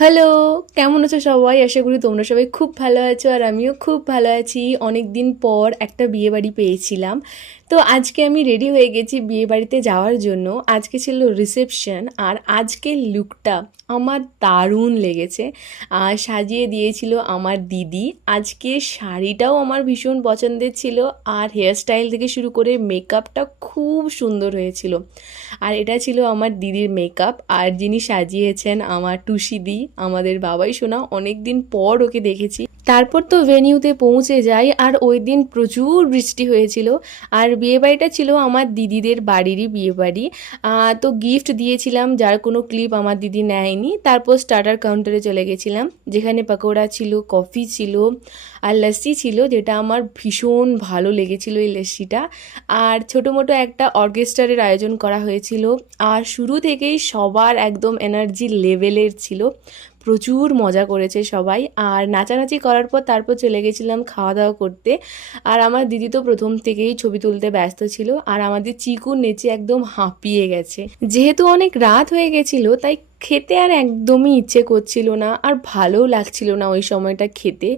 Hello, কেমন আছো সবাই? আশা করি তোমরা সবাই খুব ভালো আছো আর আমিও খুব ভালো আছি। অনেক দিন পর একটা বিয়েবাড়ি পেয়েছিলাম। তো আজকে আমি রেডি হয়ে গেছি বিয়েবাড়িতে যাওয়ার জন্য। আজকে ছিল রিসেপশন আর আজকের লুকটা আমার দারুণ লেগেছে। আর সাজিয়ে দিয়েছিল আমার দিদি। আজকে শাড়িটাও আমার ভীষণ পছন্দের ছিল আর হেয়ারস্টাইল থেকে শুরু করে মেকআপটা খুব সুন্দর হয়েছিল। আর এটা ছিল আমার দিদির মেকআপ আর যিনি সাজিয়েছেন আমার টুসিদি, আমাদের বাবাই শোনা। অনেক দিন পর ওকে দেখেছি। তারপর তো ভেনিউতে পৌঁছে যাই আর ওই দিন প্রচুর বৃষ্টি হয়েছিল। আর বিয়েবাড়িটা ছিল আমার দিদিদের বাড়িরই বিয়েবাড়ি। তো গিফট দিয়েছিলাম, যার কোনো ক্লিপ আমার দিদি নেয়নি। তারপর স্টার্টার কাউন্টারে চলে গেছিলাম, যেখানে পকোড়া ছিল, কফি ছিল আর লস্যি ছিল, যেটা আমার ভীষণ ভালো লেগেছিল এই লস্যিটা। আর ছোটো মোটো একটা অর্কেস্ট্রারের আয়োজন করা হয়েছিল। আর শুরু থেকেই সবার একদম এনার্জি লেভেলের ছিল, প্রচুর মজা করেছে সবাই। আর নাচানাচি করার পর তারপর চলে গেছিলাম খাওয়া দাওয়া করতে। আর আমার দিদি তো প্রথম থেকেই ছবি তুলতে ব্যস্ত ছিল আর আমাদের চিকু নেচে একদম হাঁপিয়ে গেছে। যেহেতু অনেক রাত হয়ে গেছিল তাই খেতে আর একদমই ইচ্ছে করছিল না আর ভালোও লাগছিল না ওই সময়টা খেতে।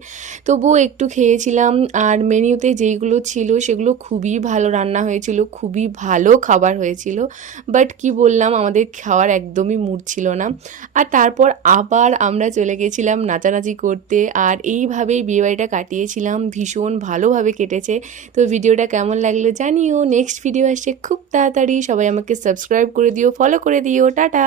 তবুও একটু খেয়েছিলাম। আর মেনুতে যেইগুলো ছিল সেগুলো খুবই ভালো রান্না হয়েছিল, খুবই ভালো খাবার হয়েছিল। বাট কি বললাম, আমাদের খাওয়ার একদমই মুড ছিল না। আর তারপর আবার আমরা চলে গেছিলাম নাচানাচি করতে আর এইভাবেই বিয়েবাড়িটা কাটিয়েছিলাম। ভীষণ ভালোভাবে কেটেছে। তো ভিডিওটা কেমন লাগলো জানিও। নেক্সট ভিডিও আসছে খুব তাড়াতাড়ি। সবাই আমাকে সাবস্ক্রাইব করে দিও, ফলো করে দিও। টাটা।